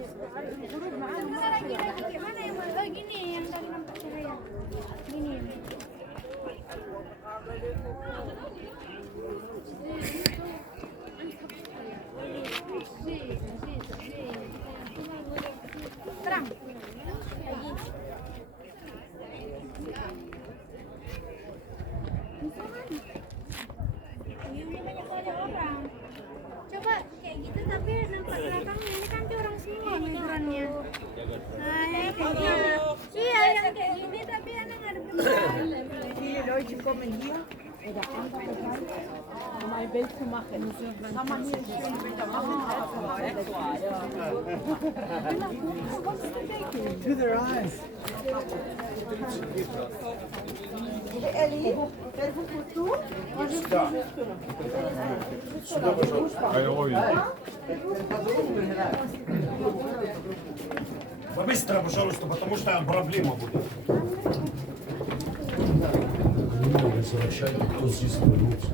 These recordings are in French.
Mana lagi mana yang gini yang tadi nampak cahaya. Gini. Terang. Ini banyak kali orang. Coba kayak gitu tapi nampak belakangnya ini kan orang semua ukurannya. Nah, yang kayak gini. Iya, yang kayak gini tapi anak nggak ada benar. Viele Leute kommen hier oder einfach um ein Bild zu machen. Kann man hier schön Bilder machen. To their eyes. Ellie, fais vous photo? Побыстро, пожалуйста, потому что там проблема будет. Возвращать, кто здесь вернуться.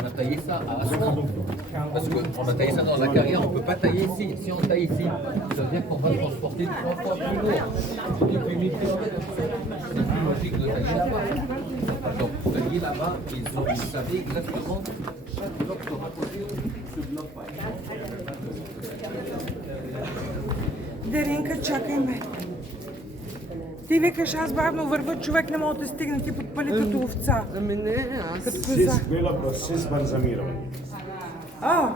On a taillé ça à Aswan. Parce qu'on a taillé ça dans la carrière, on ne peut pas tailler ici. Si on taille ici, ça veut dire qu'on va transporter 3 fois plus lourd. Depuis 1000 km. C'est plus logique de tailler là-bas. Donc, tailler là-bas, ils savaient exactement chaque bloc sera posé ce bloc pas. Даринка, чакай ме. Ти викаш, аз бавно вървя, човек не може да стигне, ти подпали като овца. Ами не, аз... Като Здесь коза. было процесс бальзамирования. А,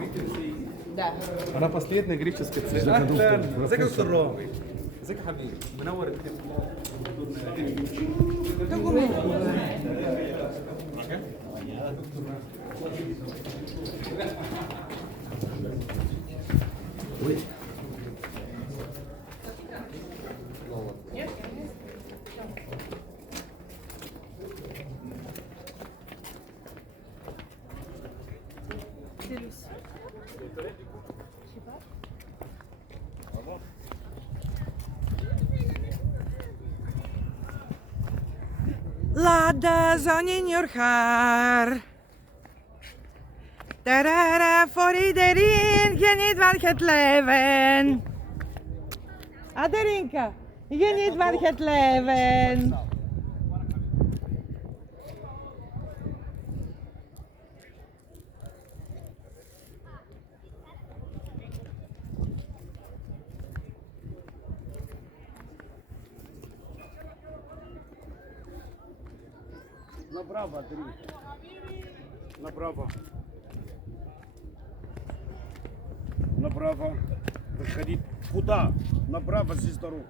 انا فصليتنا جريتشس كتير اهلا ازيك يا دكتور رامي ازيك يا حبيبي منور الدنيا тъго ме. Lada zon in your haar. Tarara voor iedereen, geniet van het leven. Aderinka, geniet van het leven. Направо, Андрей. Направо. Направо. Выходить. Куда? Направо, здесь дорога.